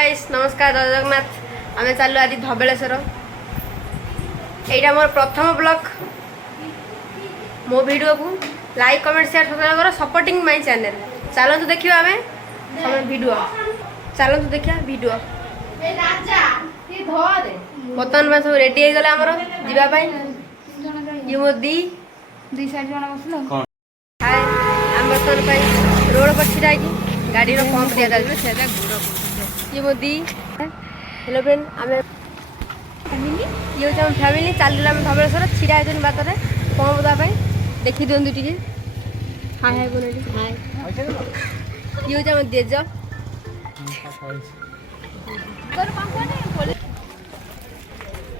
नमस्कार जय जगन्नाथ आम चलु आज धबलेश्वर यहाँ मोर प्रथम ब्लॉग मो वीडियो को लाइक कमेंट शेयर सब्सक्राइब करो सपोर्टिंग माय चैनल चलतु देखिए आम वीडियो चलतु देखिए वीडियो बर्तमान में सब रेडी हो गले आमर जावाई ये मो दी हाय आम बर्तमान रोड पर छिड़ा गाड़ी पंप दिया जाए ये मोदी हेलो फ्रेंड आम ये हूँ फैमिली चल धबलेश्वर छिड़ा होती बात पंप देवाई देखी दिखती टी हाय हाय बोल हाय ये हूँ आम जेज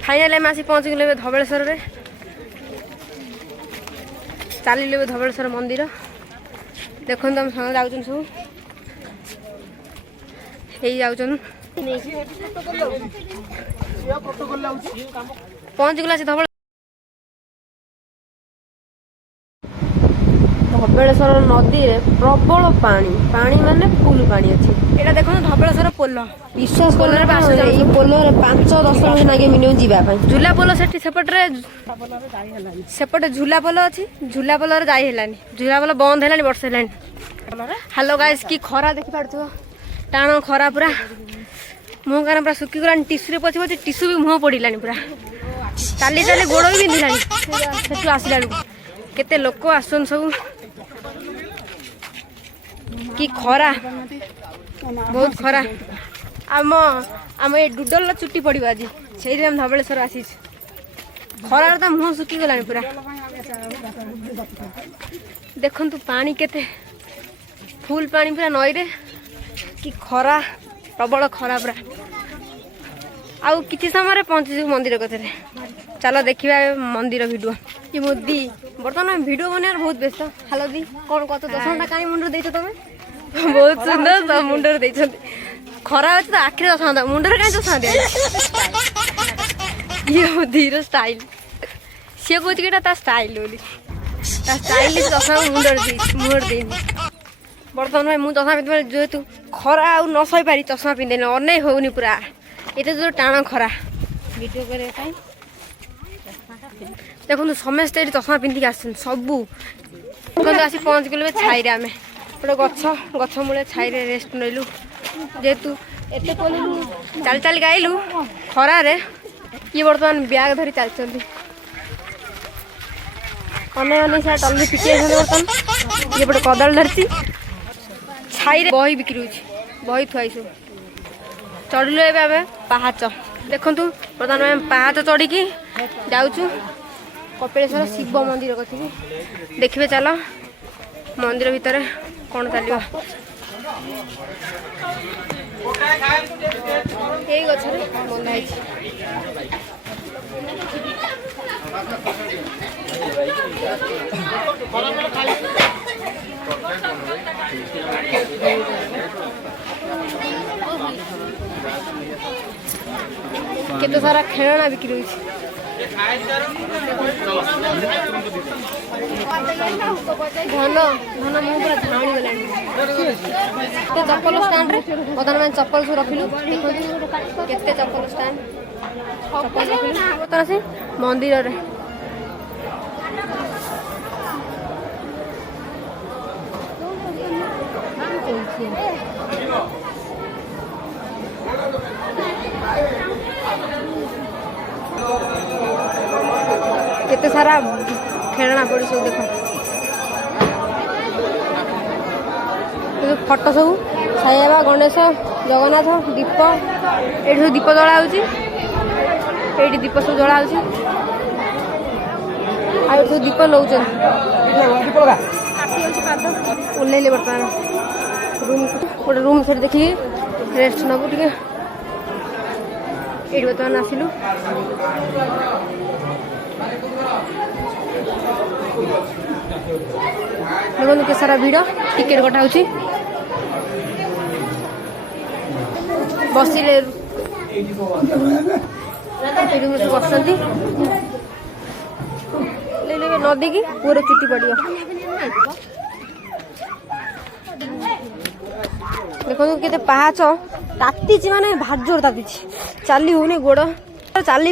फाइनाल आम आसी पहुँच गले धबलेश्वर में चलिलु धबलेश्वर मंदिर देखो आम साग जाऊँ सब यही जाऊन पहुँच गला धबलेश्वर नदी में प्रबल पानी पानी माने फुल पानी अच्छी यहाँ देखो धबलेश्वर पोल विश्वास पोल पोल 5-10 मिनट लगे मिनिमम जावाई झूला पोल सेपटे झूला पोल अच्छी झूला पोल जाइलानी झूला पोल बंद है वर्ष है हेलो गाइस की खरा देखी पार्थ टाण खरा पूरा मुह कान पूरा सुखी गलानी टीसू पची पची टीसू भी मुह पड़ानी पूरा चाली चाली गोड़ भी बिंधिलानी से आसला केते लोक आसन सब कि खरा बहुत खरा आम आम ये डुडल चुट्टी पड़ो आज से धबलेश्वर आसी खरार तो मुह सुखी गलानी पूरा देखु पानी केते फुल पानी पूरा नई रे कि खरा प्रबल खरा पूरा आउ किसी समय पहुँची मंदिर कथेरे चलो देखा मंदिर वीडियो ये मोदी बर्तमान वीडियो बनने बहुत व्यस्त हेलो दी कौन कत 10 घंटा कहीं मुंडर देच तुम बहुत सुंदर सब मुंडर दे खरा अच्छे तो आखिरी 10 घंटा मुंडर कहीं 10 ये मोदी स्टाइल सी कह स्टाइल बोली स्टाइल 10 मुंडर दे बर्तमान में मुझे चषमा पिंध जेहेतु खरा आ न सही पारी चषमा पिंधे अनै होनी पूरा ये जो टाण खरा वीडियो करने देखो समस्ते चषमा पिंधिक आस सबू आसी पहुँच गलु छाई आम गोटे गछ गछ मूले छाई रेस्ट नईलु जेहेतु एत चलू चल चल गाइलु खरारे ये बर्तमान ब्याग धरी चलती अने से टल पिटे बर्तमान ये पटे कदल धरती छाई बही बिक्री हो बही थुआई सब चढ़लु ए पहाच देखु बर्तमान आम पहाच चढ़ी जाऊँ कपिलेश्वर शिव मंदिर कथी देखिए चल मंदिर भितर कौन चलो यही गचरे बंधा केते सारा खेलना बिक्री होई घन घन मुँह पूरा झाणी गलानी चप्पल स्टाण्ड बर्तमान में चप्पल सब रखिलु केते चप्पल स्टाण्ड चप्पल रखिलु बर्तमान से मंदिर रे केते सारा खेलना पड़ी सब देख फटो सब साई बाबा गणेश जगन्नाथ दीप ये सब दीप जला ये दीप सब जला आ सब दीप नौ ओल्ले बर्तमान रूम गोटे रूम से देखिए रेस्ट नबू टे ये बर्तमान आसिलु देखो के सारा भिड़ टिकेट कटा बसिले बस नदी की पूरे चुटी पड़ो देखो केते पाहाच ताती माने भार जोर ताती चली होनी गोड़ चली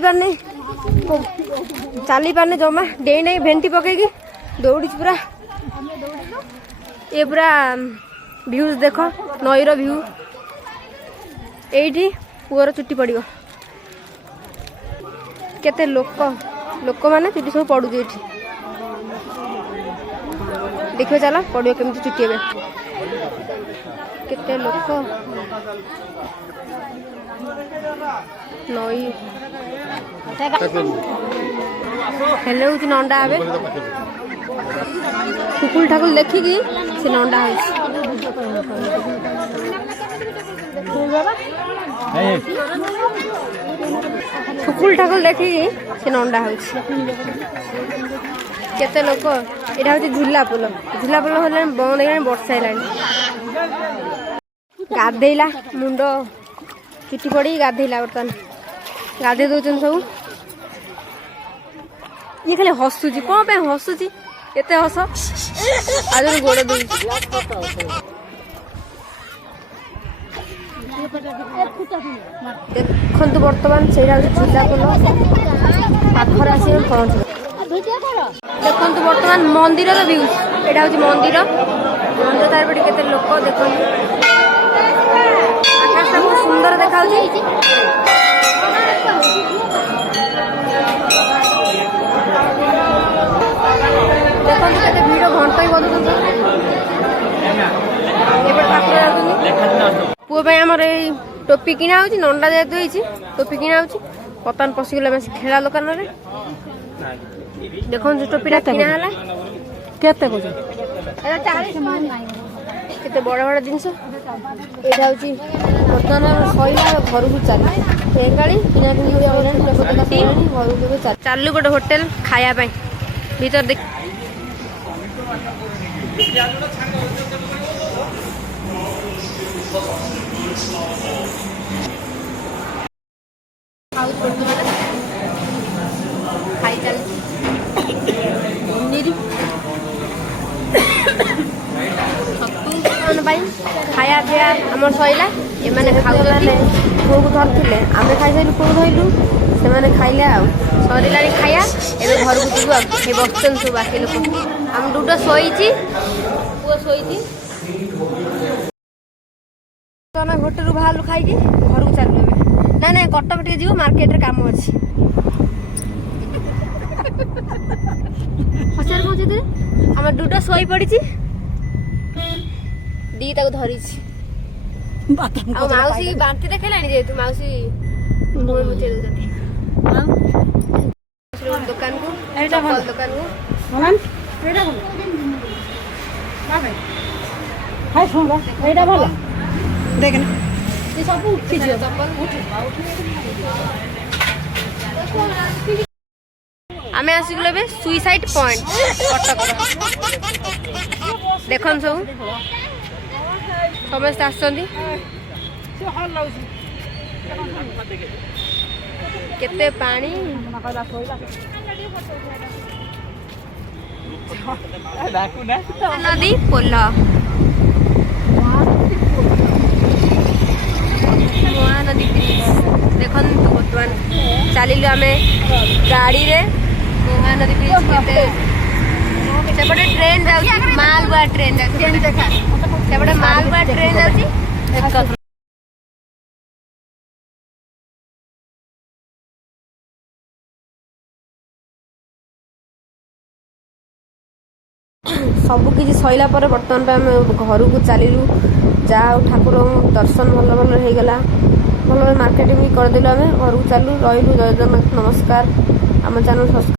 पारने जमा डे नहीं भेंटी पकईकी दौड़ी पूरा ये पूरा भ्यूज देख नईर भ्यू एठी पुअर चुट्टी पड़ो केते लोक माने चुट्टी सब पड़ू ये देखिए चल पड़ो केमती चुट्टी ए केते लोक नई हेले हूँ नंडा हे ठुकुल ठाकुल देखिकी से नंडा ठुकुल ठाकुल देखिकी से नंडा केते लोक यहाँ हूँ झूला पोल होगा बंद हो वर्षा है गाधेला मुंड चुटी पड़ी गाधेला बर्तमान गाधे दौन सब ये खाली हसुची कौन पे हसुची एते हस आज गोड़ दे देखु बर्तमान से झूला पोल पाखर आस पहुँच देखु बर्तमान मंदिर भ्यू यहाँ हूँ मंदिर तारपटे केते लोक देख आकाश बहुत सुंदर देखा देखो केते भिड़ घंटा ही बदल पुओ आमर टोपी किना हो नंडा जेहतु टोपी किना हो बर्तमान पशिगला खेला दुकान में देखो टोपीटा किना केते बड़ बड़ जिनस यहाँ हूँ बर्तमान सैला घर को चली किना घर चलू गोटे होटेल खायापी भीतर देख खाई चल खाया पिया आम सैला ये खाने पुओ को धरते आम खाई पुओ धरलु से खाइले सरला खाया ए घर को जीव बसन सब बाकी लोग आम दुटा शोची पुओ शोची आम होटेल बाहर खाई घर को चलू ना ना कटक टे जीव मार्केट रे काम अच्छी हजार पहुँचे आम दुटा शोई पड़ी दीटा को धरी माउसी बांति देखला जेहेतु माउसी मुहे मुचे दुकान को दुकान को देख आमे आसिगले सुइसाइड पॉइंट कटक देखन सब समस्त आसछन्ती केते पानी नदी पोल महानदी ब्रिज देखन बर्तमान चलिलु आमे गाड़ी रे महानदी ब्रिज केते सेपटे ट्रेन जाउची मालबुआ ट्रेन जाउची सेपटे मालबुआ ट्रेन जाउची सब किसी सैला पर बर्तमान पे आम घर को चलू जहाँ ठाकुर दर्शन भल भल हो गला भल मार्केटिंग भी करदेलु आम घर को चलू रही जय जगन्नाथ नमस्कार आम चैनल